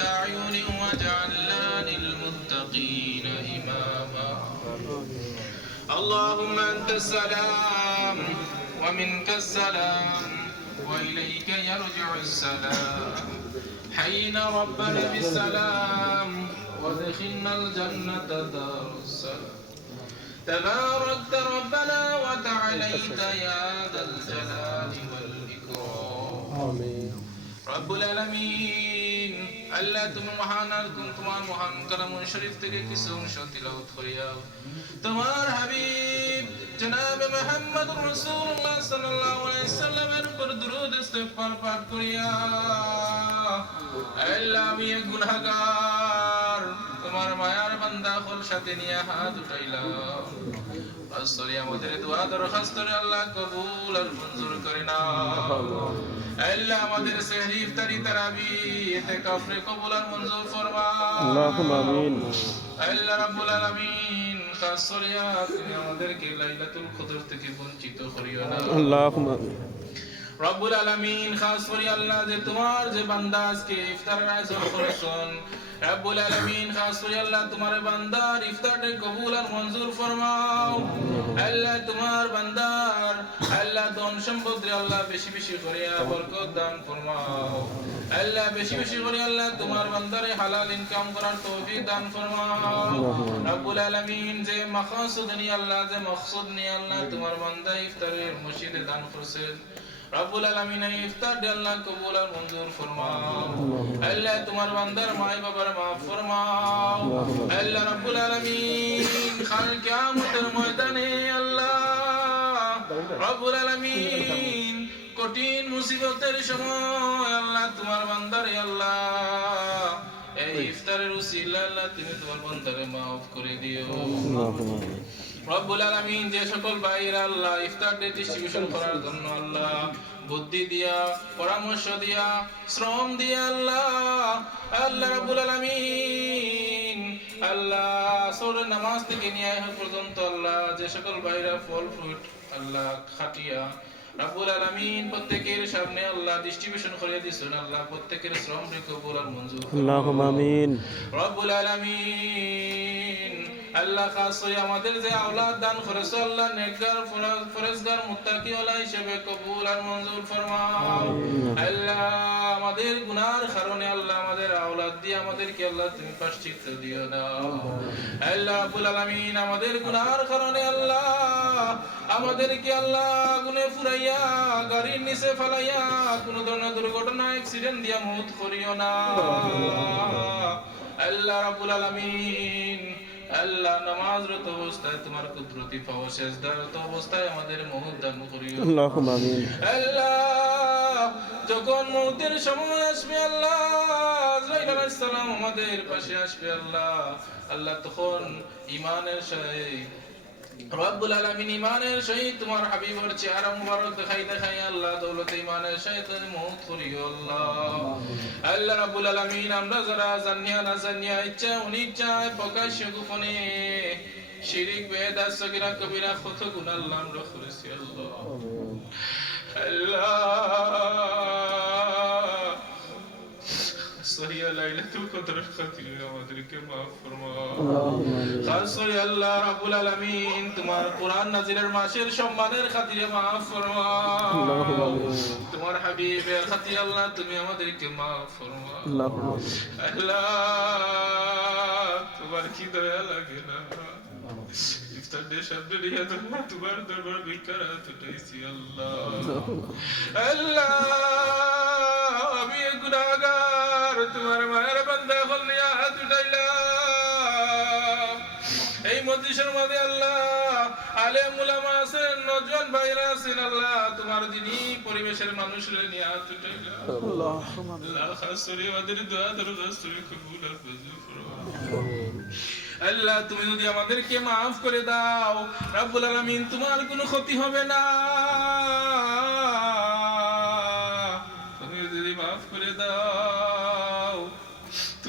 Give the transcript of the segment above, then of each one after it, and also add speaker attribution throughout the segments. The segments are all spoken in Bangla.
Speaker 1: أعين واجعلنا للمتقين إماما. اللهم أنت السلام ومنك السلام وإليك يرجع السلام. حينا ربنا بالسلام وأدخلنا الجنة دار السلام. تباركت ربنا وتعاليت يا ذا الجلال والإكرام.
Speaker 2: آمين.
Speaker 1: رب العالمين. আল্লাহ, তুমি মহান আর তুমি তোমার মহান কালাম শরীফ থেকে কিছু অংশ তিলাওয়াত করিয়া তোমার হাবিব জনাব মুহাম্মদ রাসূলুল্লাহ সাল্লাল্লাহু আলাইহি সাল্লামের উপর দরুদ ইস্তিগফার পাঠ করিয়া। আল্লাহ, আমি এক গুনাহগার। তোমার মায়ার বান্দা হল সাথে নিয়ে হাত উঠাইলাম। আসলে আমাদের দোয়া দরখাস্ত আল্লাহ কবুল আর মঞ্জুর করে আল্লাহ। আমাদের সেহরি ইফতারি তারাবি এতে কাফরে কবুল আর মঞ্জুর ফরমা
Speaker 2: আমিন।
Speaker 1: আল্লাহ রাব্বুল আলামিন আমাদেরকে লাইলাতুল কদর থেকে বঞ্চিত করিও না।
Speaker 2: আল্লাহুম্মা আমিন।
Speaker 1: রব্বুল আলামিন, খাস করি আল্লাহ যে তোমার যে বান্দা আজকে ইফতারের আয়োজন করেছেন। রব্বুল আলামিন, খাস করি আল্লাহ তোমার বান্দার ইফতারটা কবুল আর মঞ্জুর ফরমাও। আল্লাহ তোমার বান্দার, আল্লাহ ধন সম্পদ আল্লাহ বেশি বেশি করে বরকত দান ফরমাও। আল্লাহ বেশি বেশি করে আল্লাহ তোমার বান্দারে হালাল ইনকাম করার তৌফিক দান ফরমাও। রব্বুল আলামিন, যে মাকসুদ নিয়ে আল্লাহ, যে মকসুদ নিয়ে আল্লাহ তোমার বান্দা ইফতারের মসজিদে দান করছেন। রব্বুল আলামিন ইফতার দে আল্লাহ কবুল আর মঞ্জুর ফরমাও। আল্লাহ তোমার বান্দার মাই বাবার মাফ ফরমাও। আল্লাহ রব্বুল আলামিন কাল কিয়ামতের ময়দানে আল্লাহ আলামিন কঠিন মুসিবতের সময় আল্লাহ তোমার বান্দারে আল্লাহ এই ইফতারের উসিলা আল্লাহ তুমি তোমার বান্দারে মাফ করে দিও। রব্বুল আলামিন যে সকল ভাইরা আল্লাহ ইফতার ডে ডিস্ট্রিবিউশন করার জন্য আল্লাহ বুদ্ধি দিয়া পরামর্শ দিয়া শ্রম দিয়া আল্লাহ আল্লাহ রাব্বুল আলামিন আল্লাহ আসর নামাজ থেকে নিয়ে এখন পর্যন্ত আল্লাহ যে সকল ভাইরা ফল ফ্রুট আল্লাহ খাটিয়া রাব্বুল আলামিন প্রত্যেকের সামনে আল্লাহ ডিস্ট্রিবিউশন করে দিছেন আল্লাহ প্রত্যেকের শ্রম রে কবুল আর মঞ্জুর করুন।
Speaker 2: আল্লাহুম্মা আমিন
Speaker 1: রব্বুল আলামিন আল্লাহ খাস করে আমাদের যে আওলাদ দান করেছ আল্লাহ ফরজ- ফরজগার মুত্তাকি ওলা হিসেবে কবুল আর মঞ্জুর ফরমাও। আল্লাহ আমাদের গুনার কারণে আল্লাহ আমাদের আওলাদ দিয়ে আমাদেরকে আল্লাহ তুমি পাশ্চিত্য দিও। না আল্লাহ রাব্বুল আলামিন আমাদের গুনার কারণে আল্লাহ আমাদেরকে আল্লাহ গুনে ফুরাইয়া গাড়ির নিচে ফেলাইয়া কোনো ধরনের দুর্ঘটনা অ্যাক্সিডেন্ট দিয়া মৌত করিও না। আল্লাহ রাব্বুল আলামিন আল্লাহ নামাজরত অবস্থায় তোমার কুদরতি পাওয়া শেষদারত অবস্থায় আমাদের মহুদ দান করিও। আল্লাহ যখন মৌতের সময় আসবে আল্লাহ আলাইহিস সালাম আমাদের পাশে আসবে আল্লাহ। আল্লাহ তখন ইমানের সহিত রব্বুল আলামিন ইমানের সহিত তোমার চেহারা মুবারক দেখাই দেখাই আল্লাহ ইমানের সহিত করিও আল্লাহ। আল্লাহ রাব্বুল আলামিন, আমরা যারা জানিয়া না জানিয়া ইচ্ছা অনিচ্ছায় প্রকাশ্য গোপনে শিরিক, বেদ সগিরা, কবিরা কত গুনাহ আল্লাহ আমরা করেছি আল্লাহ। আল্লাহ। সহিয়া আমাদেরকে মাফ ফরমাও আল্লাহ রাব্বুল আলামিন তোমার কোরআন নাজিলের মাসের সম্মানের খাতিরে মাফ ফরমাও তোমার হাবিবের খাতিরে আল্লাহ তুমি আমাদেরকে মাফ ফরমাও আল্লাহ তোমার কি দয়া লাগে না? ইফতার সামনে নিয়ে আল্লাহ তোমার দরবার ভিক্ষার হাত উঠাইছি আল্লাহ আল্লাহ আমি গুনাহগার তোমার মায়ের বান্দা হল এই মজলিসের মধ্যে আল্লাহ আলেম উলামা আছেন, নজওয়ান ভাইরা আছেন, আল্লাহ তোমার দিনই পরিবেশের। আল্লাহ, তুমি যদি আমাদেরকে মাফ করে দাও, রাব্বুল আলামিন তোমার কোনো ক্ষতি হবে না তুমি যদি মাফ করে দাও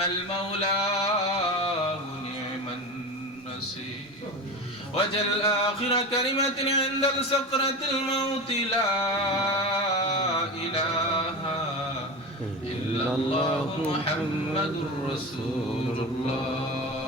Speaker 1: نعم المولى ونعم النصير. وجل آخر كلمة عند السكرة الموت لا إله إلا الله محمد رسول الله.